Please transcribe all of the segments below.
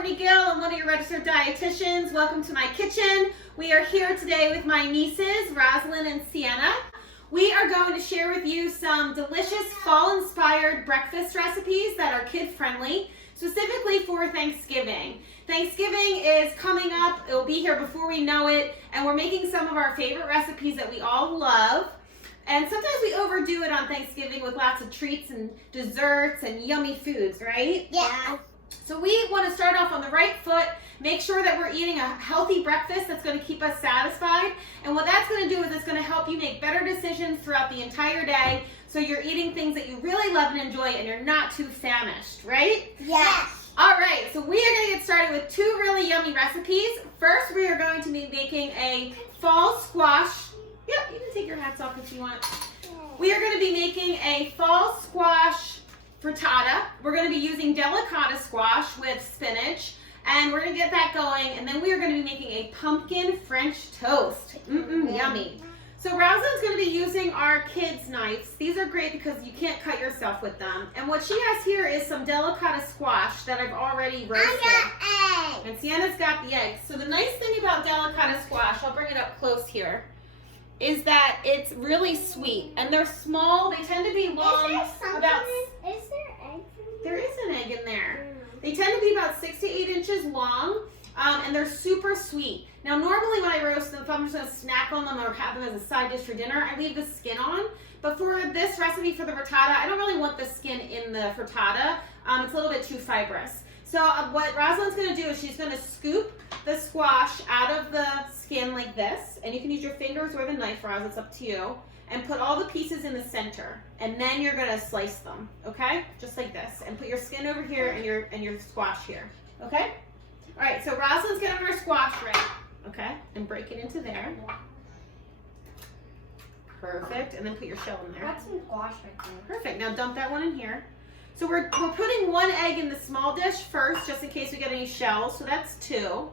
Courtney Gill. I'm one of your registered dietitians. Welcome to my kitchen. We are here today with my nieces, Rosalind and Sienna. We are going to share with you some delicious fall-inspired breakfast recipes that are kid-friendly, specifically for Thanksgiving. Thanksgiving is coming up. It will be here before we know it, and we're making some of our favorite recipes that we all love. And sometimes we overdo it on Thanksgiving with lots of treats and desserts and yummy foods, right? Yeah. So we want to start off on the right foot, make sure that we're eating a healthy breakfast that's going to keep us satisfied. And what that's going to do is it's going to help you make better decisions throughout the entire day, so you're eating things that you really love and enjoy and you're not too famished, right? Yes. All right, so we are going to get started with two really yummy recipes. First, we are going to be making a fall squash. Yep, you can take your hats off if you want. We are going to be making a fall squash frittata. We're going to be using delicata squash with spinach, and we're going to get that going, and then we are going to be making a pumpkin French toast. Yummy. So Rosalind's going to be using our kids' knives. These are great because you can't cut yourself with them. And what she has here is some delicata squash that I've already roasted. I got eggs. And Sienna's got the eggs. So the nice thing about delicata squash, I'll bring it up close here, is that it's really sweet, and they're small. They tend to be long. Is there eggs in There is an egg in there. They tend to be about 6 to 8 inches long, and they're super sweet. Now, normally when I roast them, if I'm just going to snack on them or have them as a side dish for dinner, I leave the skin on. But for this recipe for the frittata, I don't really want the skin in the frittata. It's a little bit too fibrous. So what Rosalind's going to do is she's going to scoop the squash out of the skin like this, and you can use your fingers or the knife, Ros, it's up to you, and put all the pieces in the center, and then you're going to slice them, okay? Just like this, and put your skin over here and your squash here, okay? All right, so Rosalind's getting her squash ready, okay? And break it into there. Perfect, and then put your shell in there. Got some squash right there. Perfect, now dump that one in here. So we're putting one egg in the small dish first, just in case we get any shells, so that's 2.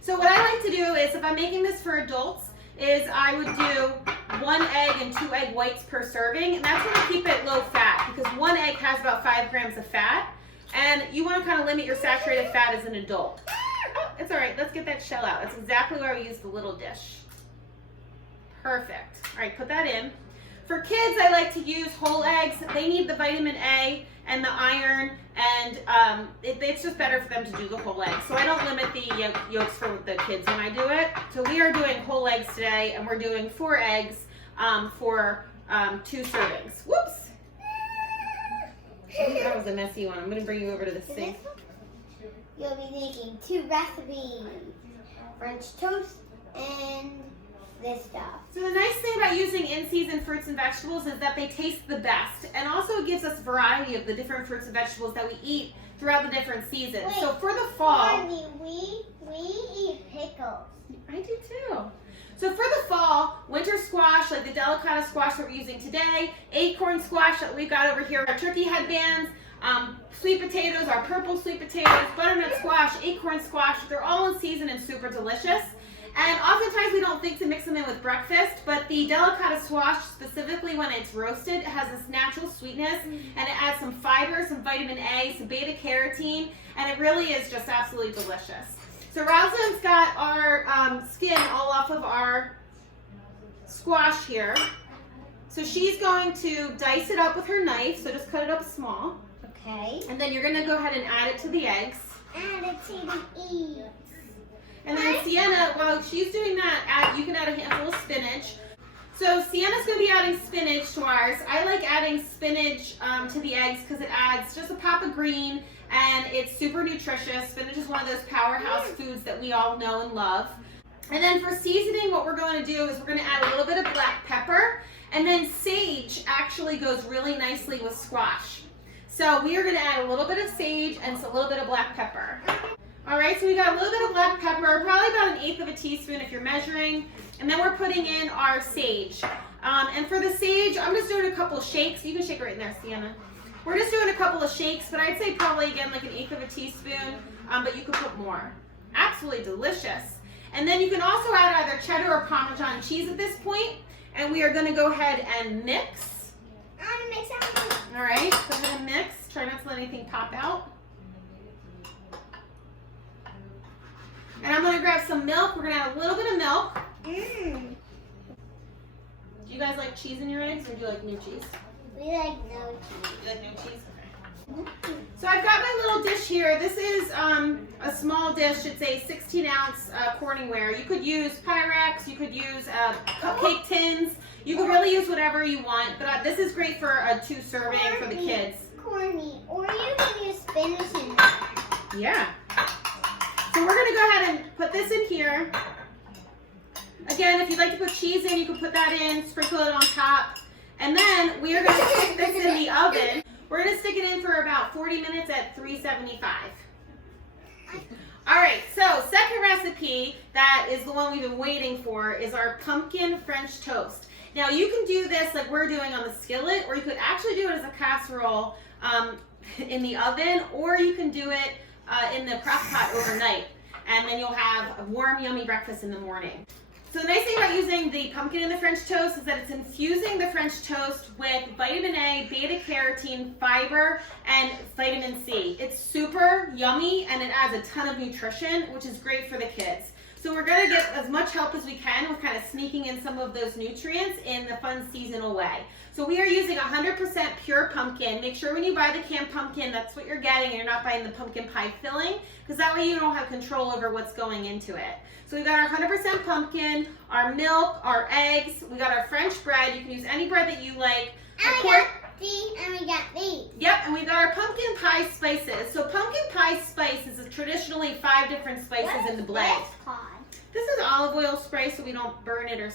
So what I like to do is, if I'm making this for adults, is I would do 1 egg and 2 egg whites per serving, and that's going to keep it low fat, because 1 egg has about 5 grams of fat, and you want to kind of limit your saturated fat as an adult. Oh, it's all right, let's get that shell out. That's exactly why we use the little dish. Perfect. All right, put that in. For kids, I like to use whole eggs. They need the vitamin A and the iron, and it's just better for them to do the whole egg. So I don't limit the yolks for the kids when I do it. So we are doing whole eggs today, and we're doing 4 eggs for 2 servings. Whoops! That was a messy one. I'm going to bring you over to the sink. You'll be making 2 recipes. French toast and this stuff. So the nice thing about using in-season fruits and vegetables is that they taste the best, and also it gives us variety of the different fruits and vegetables that we eat throughout the different seasons. Wait, so for the fall, Courtney, we eat pickles. I do too. So for the fall, winter squash, like the delicata squash that we're using today, acorn squash that we've got over here, our turkey headbands, sweet potatoes, our purple sweet potatoes, butternut squash, acorn squash, they're all in season and super delicious. And oftentimes we don't think to mix them in with breakfast, but the delicata squash, specifically when it's roasted, it has this natural sweetness, and it adds some fiber, some vitamin A, some beta carotene, and it really is just absolutely delicious. So Rosalind's got our skin all off of our squash here. So she's going to dice it up with her knife, so just cut it up small. Okay. And then you're going to go ahead and add it to the eggs. Add it to the eggs. And then Sienna, while she's doing that, you can add a handful of spinach. So Sienna's going to be adding spinach to ours. I like adding spinach to the eggs because it adds just a pop of green, and it's super nutritious. Spinach is one of those powerhouse foods that we all know and love. And then for seasoning, what we're going to do is we're going to add a little bit of black pepper, and then sage actually goes really nicely with squash. So we are going to add a little bit of sage and a little bit of black pepper. All right, so we got a little bit of black pepper, probably about 1/8 of a teaspoon if you're measuring, and then we're putting in our sage. And for the sage, I'm just doing a couple of shakes. You can shake it right in there, Sienna. We're just doing a couple of shakes, but I'd say probably, again, like 1/8 of a teaspoon, but you could put more. Absolutely delicious. And then you can also add either cheddar or Parmesan cheese at this point, and we are going to go ahead and mix. I'm going to mix everything. All right, go ahead and mix. Try not to let anything pop out. And I'm gonna grab some milk. We're gonna add a little bit of milk. Mmm. Do you guys like cheese in your eggs, or do you like no cheese? We like no cheese. You like no cheese? Okay. So I've got my little dish here. This is a small dish. It's a 16-ounce Corningware. You could use Pyrex. You could use cupcake tins. You could really use whatever you want. But this is great for a 2-serving for the kids. Courtney, or you can use spinach in there. Yeah. So we're going to go ahead and put this in here. Again, if you'd like to put cheese in, you can put that in, sprinkle it on top. And then we are going to stick this in the oven. We're going to stick it in for about 40 minutes at 375. All right, so second recipe that is the one we've been waiting for is our pumpkin French toast. Now you can do this like we're doing on the skillet, or you could actually do it as a casserole in the oven, or you can do it in the crock pot overnight. And then you'll have a warm, yummy breakfast in the morning. So the nice thing about using the pumpkin in the French toast is that it's infusing the French toast with vitamin A, beta-carotene, fiber, and vitamin C. It's super yummy and it adds a ton of nutrition, which is great for the kids. So we're going to get as much help as we can with kind of sneaking in some of those nutrients in the fun seasonal way. So we are using 100% pure pumpkin. Make sure when you buy the canned pumpkin, that's what you're getting, and you're not buying the pumpkin pie filling, because that way you don't have control over what's going into it. So we've got our 100% pumpkin, our milk, our eggs, we got our French bread. You can use any bread that you like. And we got these. Yep, and we've got our pumpkin pie spices. So pumpkin pie spice is traditionally 5 different spices in the blend. What is this called? This is olive oil spray so we don't burn it or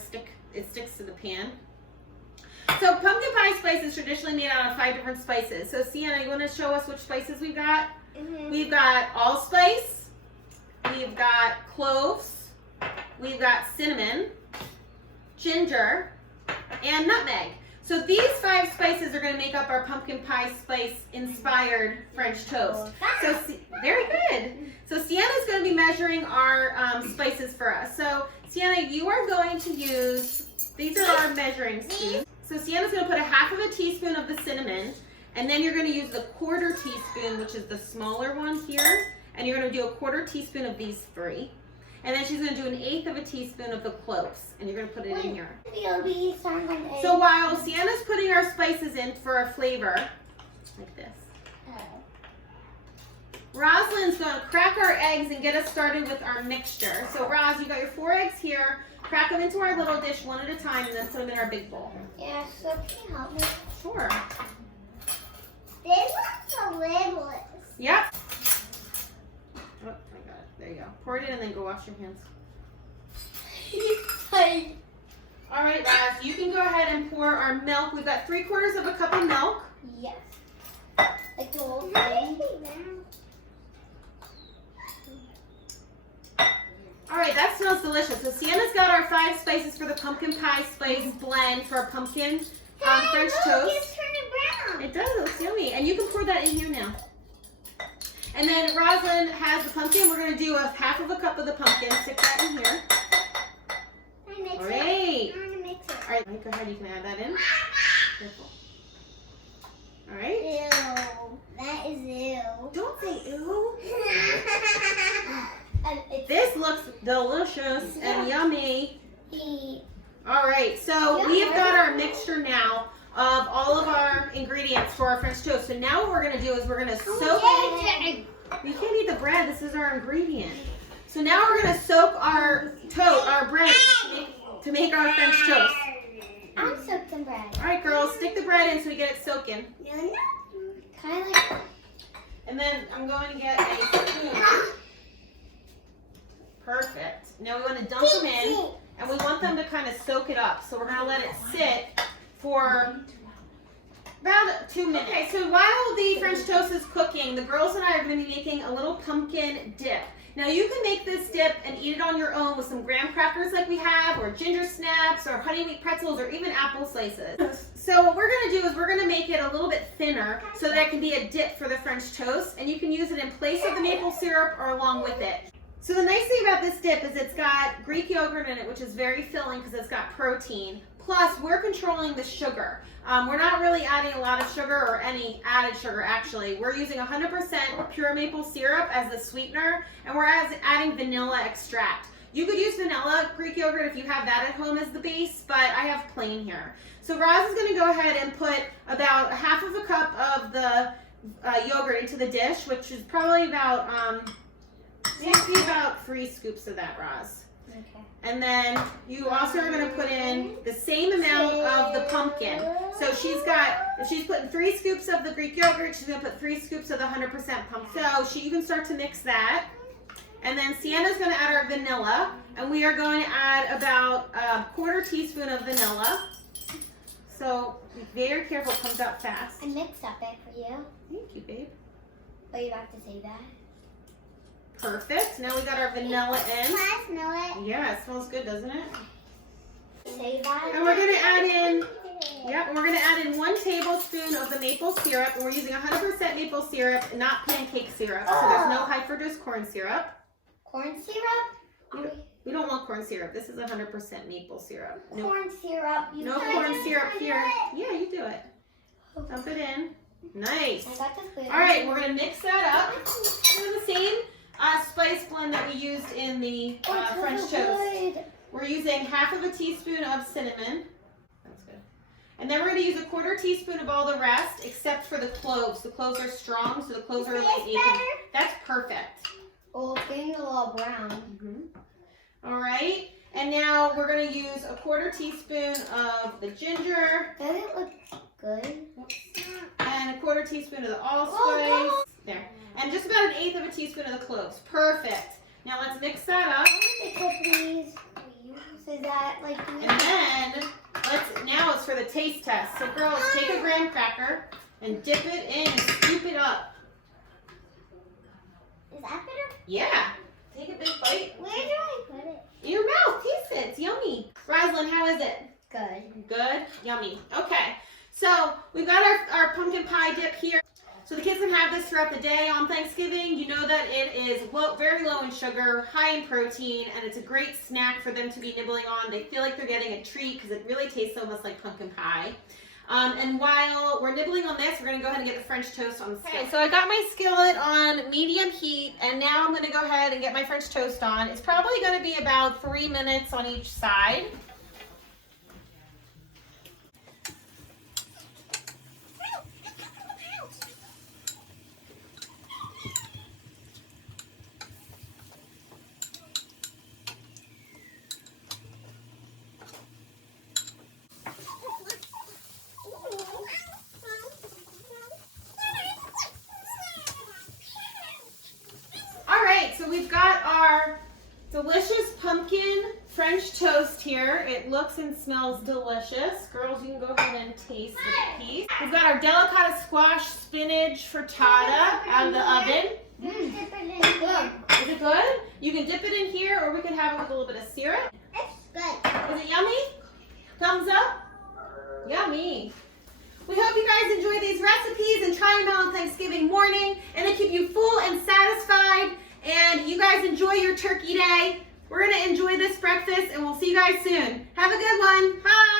it sticks to the pan. So pumpkin pie spice is traditionally made out of 5 different spices. So Sienna, you want to show us which spices we've got? Mm-hmm. We've got allspice, we've got cloves, we've got cinnamon, ginger, and nutmeg. So these 5 spices are going to make up our pumpkin pie spice inspired French toast. So very good. So Sienna's going to be measuring our spices for us. So Sienna, you are going to use, these are our measuring spoons. So Sienna's going to put a 1/2 teaspoon of the cinnamon, and then you're going to use the 1/4 teaspoon, which is the smaller one here, and you're going to do a 1/4 teaspoon of these 3. And then she's going to do an 1/8 teaspoon of the cloves, and you're going to put it in here. So while Sienna's putting our spices in for our flavor, like this, Rosalind's going to crack our eggs and get us started with our mixture. So Roz, you got your 4 eggs here. Crack them into our little dish one at a time, and then put them in our big bowl. Yeah, so can you help me? Sure. They look the littlest. Yep. Oh my God, there you go. Pour it in and then go wash your hands. All right, Roz, you can go ahead and pour our milk. We've got 3/4 cup of milk. Yes. Like the whole thing. All right, that smells delicious. So Sienna's got our 5 spices for the pumpkin pie spice blend for our pumpkin French toast. It's turning brown. It does, it looks yummy. And you can pour that in here now. And then Rosalind has the pumpkin. We're going to do a 1/2 cup of the pumpkin. Stick that in here. All right. I'm gonna mix it. All right, go ahead. You can add that in. Careful. All right. Ew. That is ew. Don't say ew. This looks delicious and yummy. All right, so we've got our mixture now of all of our ingredients for our French toast. So now what we're going to do is we're going to soak. You can't eat the bread. This is our ingredient. So now we're going to soak our bread to make our French toast. I'm soaked in bread. All right, girls, stick the bread in so we get it soaking. No. Kind of like. And then I'm going to get a spoon. Perfect. Now we want to dump them in, and we want them to kind of soak it up. So we're going to let it sit for about 2 minutes. Okay, so while the French toast is cooking, the girls and I are going to be making a little pumpkin dip. Now you can make this dip and eat it on your own with some graham crackers like we have, or ginger snaps, or honey wheat pretzels, or even apple slices. So what we're going to do is we're going to make it a little bit thinner so that it can be a dip for the French toast, and you can use it in place of the maple syrup or along with it. So the nice thing about this dip is it's got Greek yogurt in it, which is very filling because it's got protein. Plus, we're controlling the sugar. We're not really adding a lot of sugar or any added sugar, actually. We're using 100% pure maple syrup as the sweetener, and we're adding vanilla extract. You could use vanilla Greek yogurt if you have that at home as the base, but I have plain here. So Roz is going to go ahead and put about half of a cup of the yogurt into the dish, which is probably about, maybe about 3 scoops of that, Roz. Okay. And then you also are going to put in the same amount of the pumpkin. So if she's putting 3 scoops of the Greek yogurt, she's going to put 3 scoops of the 100% pumpkin. So you can start to mix that. And then Sienna's going to add our vanilla. And we are going to add about a 1/4 teaspoon of vanilla. So be very careful, it comes out fast. I mixed up it for you. Thank you, babe. But you have to say that. Perfect. Now we got our vanilla in. Can I smell it? Yeah, it smells good, doesn't it? Say that. And we're going to add in, and we're going to add in 1 tablespoon of the maple syrup. And we're using 100% maple syrup, not pancake syrup. So there's no high fructose corn syrup. Corn syrup? We don't want corn syrup. This is 100% maple syrup. Corn syrup. No corn syrup here. Yeah, you do it. Dump it in. Nice. I got this good. All right, we're going to mix that up. We're the same spice blend that we used in the French toast. Good. We're using half of a teaspoon of cinnamon. That's good. And then we're going to use a 1/4 teaspoon of all the rest, except for the cloves. The cloves are strong, so the cloves are like 8. That's perfect. Oh, it's getting a little brown. All right. And now we're going to use a 1/4 teaspoon of the ginger. Does it look good? And a 1/4 teaspoon of the allspice. There. And just about 1/8 of a teaspoon of the cloves. Perfect. Now let's mix that up. Please. Is that like? And then now it's for the taste test. So girls, take a graham cracker and dip it in and scoop it up. Is that better? Yeah. Take a big bite. Where do I put it? In your mouth. Taste it. It's yummy. Roslyn, how is it? Good. Good? Yummy. Okay. So we've got our pumpkin pie dip here. So the kids can have this throughout the day on Thanksgiving. You know that it is very low in sugar, high in protein, and it's a great snack for them to be nibbling on. They feel like they're getting a treat because it really tastes almost like pumpkin pie. And while we're nibbling on this, we're going to go ahead and get the French toast on the skillet. Okay, so I got my skillet on medium heat, and now I'm going to go ahead and get my French toast on. It's probably going to be about 3 minutes on each side. So we've got our delicious pumpkin French toast here. It looks and smells delicious. Girls, you can go ahead and taste the piece. We've got our delicata squash spinach frittata out of the oven. Dip it in good. Is it good? You can dip it in here, or we can have it with a little bit of syrup. It's good. Is it yummy? Thumbs up? Yummy. We hope you guys enjoy these recipes and try them out on Thanksgiving morning, and they keep you full and satisfied. And you guys enjoy your turkey day. We're going to enjoy this breakfast, and we'll see you guys soon. Have a good one. Bye.